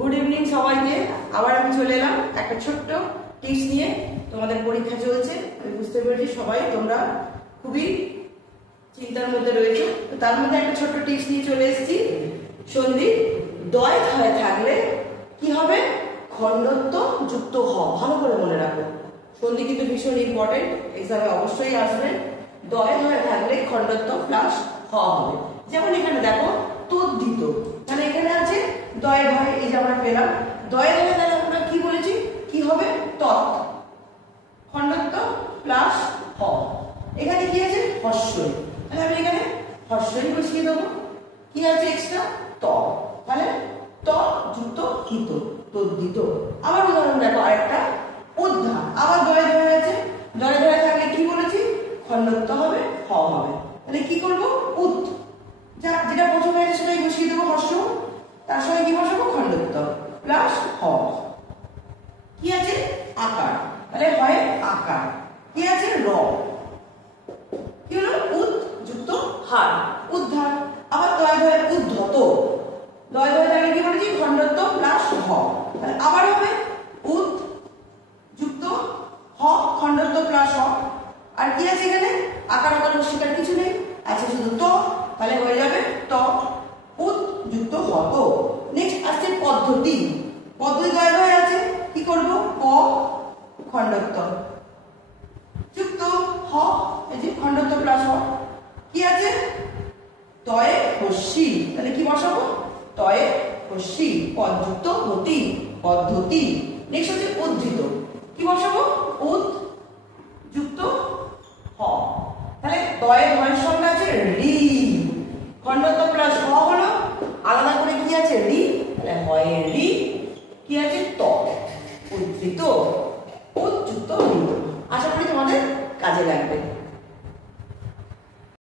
Good evening সবাইকে। আবার আমি চলে এলাম একটা ছোট্ট টিপস নিয়ে। তোমাদের পরীক্ষা চলছে, আমি বুঝতে পেরেছি সবাই তোমরা খুবই চিন্তার মধ্যে রয়েছে। তো তার মধ্যে একটা ছোট্ট টিপস নিয়ে চলে এসেছি। সন্ধি দয় হয়ে থাকলে কি হবে? খণ্ডত্ব যুক্ত হ। ভালো করে মনে রাখো, সন্ধি কিন্তু ভীষণ ইম্পর্টেন্ট, এক্সামে অবশ্যই আসবে। দয় হয়ে থাকলে খণ্ডত্ব প্লাস হ হবে। যেমন এখানে দেখো তদ্ধিত, মানে এখানে আছে দয়ে ধয়ে, এই যে আমরা পেলাম দয়ে ধয়ে, তাহলে আমরা কি বলেছি? কি হবে? তৎ, খণ্ডত্ব প্লাস হ। এখানে কি আছে? হস্যই, তাহলে আমি এখানে হস্যই বসিয়ে দেবো। কি আছে এক্সট্রা? ত, তাহলে ত যুক্ত হিত, তদ্ধিত। আবার উদাহরণ দেখো আরেকটা, উদ্ধার। আবার দয়ে ধয়ে আছে, দয়ে ধয়ে থাকলে কি বলেছি? খণ্ডত্ব হবে, হ হবে। তাহলে কি করবো? উদ, যেটা প্রথমে আছে সেটাই বসিয়ে দেবো হস্য, তার সঙ্গে কি বসাবো? খণ্ডত্ব প্লাস হ। কি আছে? আকার, তাহলে হয় আকার। কি আছে? র। কি হলো? উদ যুক্ত হার, উদ্ধার। আবার দয় ধয়ে উদ্ধত, দয় ধয়ে থাকলে কি বলেছি? খণ্ডত্ব প্লাস হ, তাহলে আবার হবে উদ যুক্ত হ, খণ্ডত্ব প্লাস হ। আর কি আছে এখানে? আকার আকার রস্যিকার কিছু নেই, আছে শুধু ত, তাহলে হয়ে যাবে ত উদ যুক্ত হত। নেক্সট আসছে পদ্ধতি। পদ্ধতি দয় ধয়ে আছে, কি করব? ক খণ্ডত্ব যুক্ত হ, এই যে খণ্ডত্ব প্লাস হ। কি আছে? তয়ে হস্যি, তাহলে কি বসাবো? তয়ে হস্যি, পদ যুক্ত হতি, পদ্ধতি। নেক্সট হচ্ছে উদ্ধৃত, কি বসাবো? উদ যুক্ত হ, তাহলে দয়ে ধয়ের সঙ্গে আছে রি, খণ্ডত্ব প্লাস হ হলো, আলাদা করে কি আছে? রি, তাহলে হয় রি। কি আছে? ত, উদ্ধৃত, উদ যুক্ত রি। আশা করি তোমাদের কাজে লাগবে।